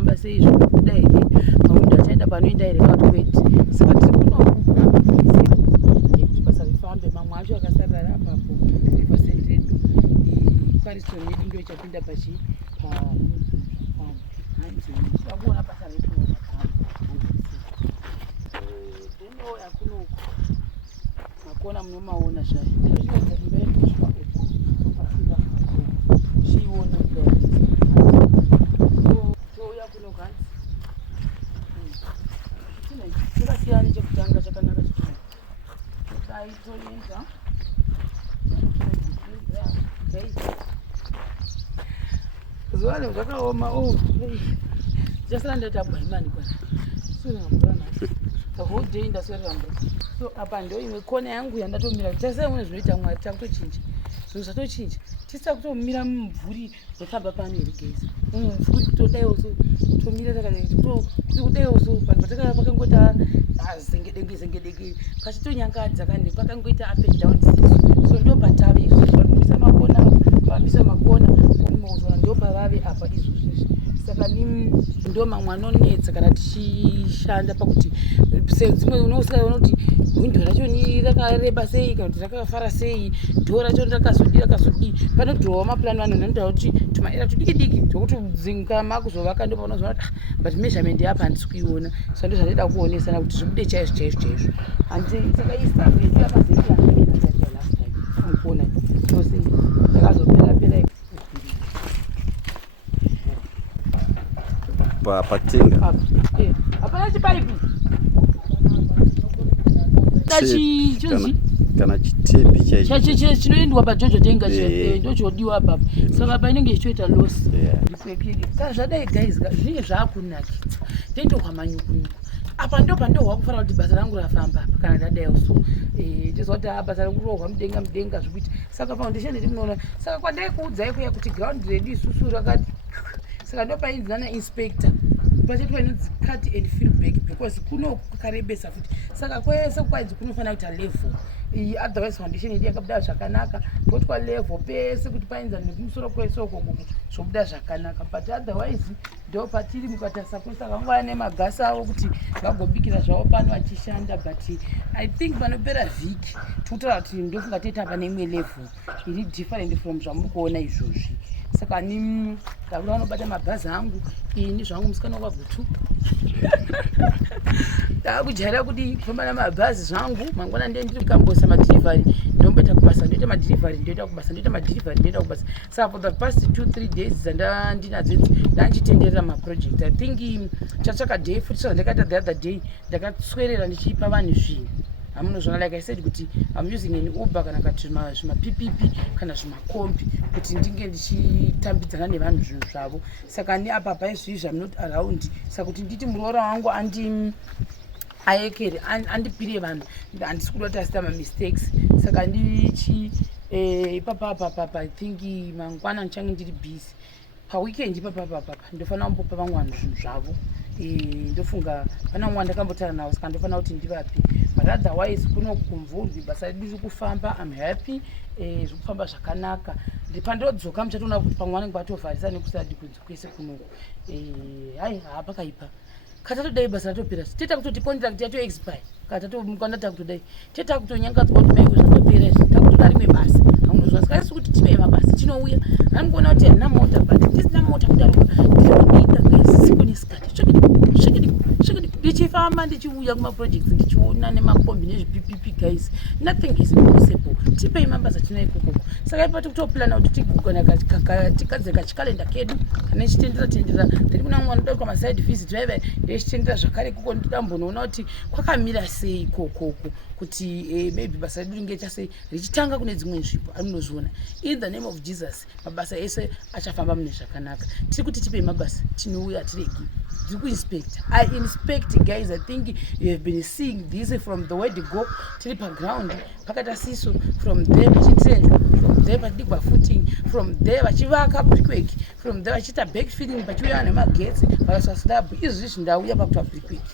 zvofamba sei zvinobuda here mawindo achaenda panoenda here kana kuti wait saka tiri kuti basa rifambe mamwe acho akasarira apapo ripasenti redu parisoni yedu ndio ichapinda pachi takuona basa redu ndinoya kuno makona munomaona zvai uchiona touya kuno ganzi chakasiyana nechekutanga chakanaka chitoi toita zuva zvakaoma chasara ndatabwaimani kwana the whole day ndaswerera mvura so apa ndo imwe kona yangu yandatomira tasaimwe zvinoita mwari takutochinja zvinhu zvatochinja tisisa kutomira mumvuri wotamba pano here gezi mumvuri kutodaiwo so tomira kuti kudaiwo so vanhu vatakava pakangota zengedenge pachitonyangadza kandi pakangoita up and down so ndo patave vanomisa makona vambisa makona omozona ndo pavave apa izvozvezvi saka ndo mamwe anonetsa kana tichishanda pakuti dzimwe unosikaona kuti windo racho ni rakareba sei kana kuti rakafara sei dho racho rakazodii panodhirowa mapurani vanhu vanotaura kuti tumaera tudiki tokuti dzingama kuzovaka ndo paunozona kuti but measurement yapa handisi kuiona saka ndo zvandaida kuonesana kuti zvibude chaizvo handi saka isafu yetiapazeiaaa last time mukona ose takazopera patenga hapana chipaipi kana chitepi chinoendwa pajojo tenga ndochodiwa apapo saka painenge ichitoita losi saka zvadai guys zvinenge zvaakunakidza toendokwa manyukunyuku apa ndo pandohwa kufanira kuti basa rangu rafamba kana ndadaiwo so tizwa kuti basa rangu rohwa mudenga zvekuti saka foundation iri munoona saka kwandai kuudzai kuya kuti ground ready isusu rakati saka ndo painzana inspector pachetu painonzi cut and feedback because kuno kukarebesa futi saka kwese kwaidzi kunofanira kuita level iyi otherwise foundation yedu yakabuda zvakanaka ngotwa level pese kuti painza nekumusoro kwesoko zvobuda zvakanaka but otherwise ndo patiri mukatarisa kusa kangwana nemagasi avo kuti vagobikira zvavo pano vachishanda but I think panopera vhiki tokutaura kuti ndofunga toita pane imwe level iri different from zvamuri kuona izvozvi saka ni kavura vanobata mabhazi angu ini zvangu musikana wakabvutu ndakujaira kuti kufamba namabhazi zvangu mangwana ndiri kambosa madhirivhari ndomboita kubasa ndoita madhirivhari ndoita kubasa saka for the past 2-3 days dzandinadzo idzi ndandichitenderera maproject I think chatsvaka day futi zvandakaita the other day ndakaswerera ndichipa vanhu zvinhu hamunozvona like I said kuti I'm using an Uber kana kuti zvima-PPP kana zvimakombi kuti ndinge ndichitambidzana nevanhu zvinhu zvavo saka ni apa paizvizvi I'm not around saka kuti nditi muroora wangu ayekere andipire vanhu handisi kuda kuti asita mistakes saka ndichi ipapa I think mangwana ndichange ndiri busy paweekend ipapa ndofanira kumbopa vamwe vanhu zvinhu zvavo ndofunga pana mwana ndakambotara nawo saka ndofanira kuti ndivapi but otherwise kuno kumvurwi basa redu riri kufamba I'm happy zviri kufamba zvakanaka pandodzoka muchatoona kuti pamwe vanenge vatovharisa nekusadi kunzi kwese kunoko hai haapakaipa katatodai basa ratopera toita kutoti contract yato expire katatomukwanda takutodai toita kutonyangadzwa kuti maiwe zvatopera izvi takutoda rimwe basa hamunozva saka isi kuti tipe mabasa tinouya anokuona kuti handina mota but ndisina mota kudarika ndinoita gaisiku nesikati ndichifamba ndichiuya kumaprojects ndichiona nemakombi nezviPPP guys nothing is impossible tipei mabasa tinayo ikokoko saka ipati kutoplana kuti tikagadzira kachikalenda kedu kana ichitendera ndiri kuna mwana ndoka maside visit vaive ndeichitendera zvakare ikoko ndidambonoona kuti kwakamira sei ikokoko kuti maybe basa redu ringaita sei richitanga kune dzimwe nzvimbo amunozviona in the name of Jesus mabasa ese achafamba mune zvakanaka tiri kuti tipei mabasa tinouya tiregi ndiri kuinspect I inspect guys I think you have been seeing this from the word go tiri paground pakata siso from there vachitrenjwa from there padigwa footing from there vachivaka brickwork from there vachiita backfilling vachiuya nemagetsi vakaswa slab izvi zvindauya pakuita brickwork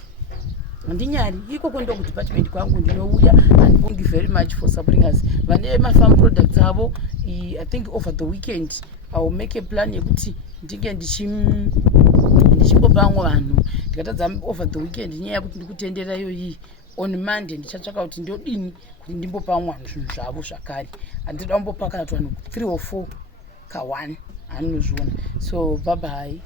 ndinyari ikoko ndo kudepartment kwangu ndinouya and thank you very much for supporting us vane mafarm products avo I think over the weekend I will make a plan yekuti ndinge ndichimbopa vamwe vanhu ndikatadza over the weekend nyaya yekuti ndikutenderayo iyi on Monday ndichatsvaka kuti ndodini kuti ndimbopa vamwe vanhu zvinhu zvavo zvakare handida kumbopa kana vanhu 3 or 4 ka1 anozviona so bye bye.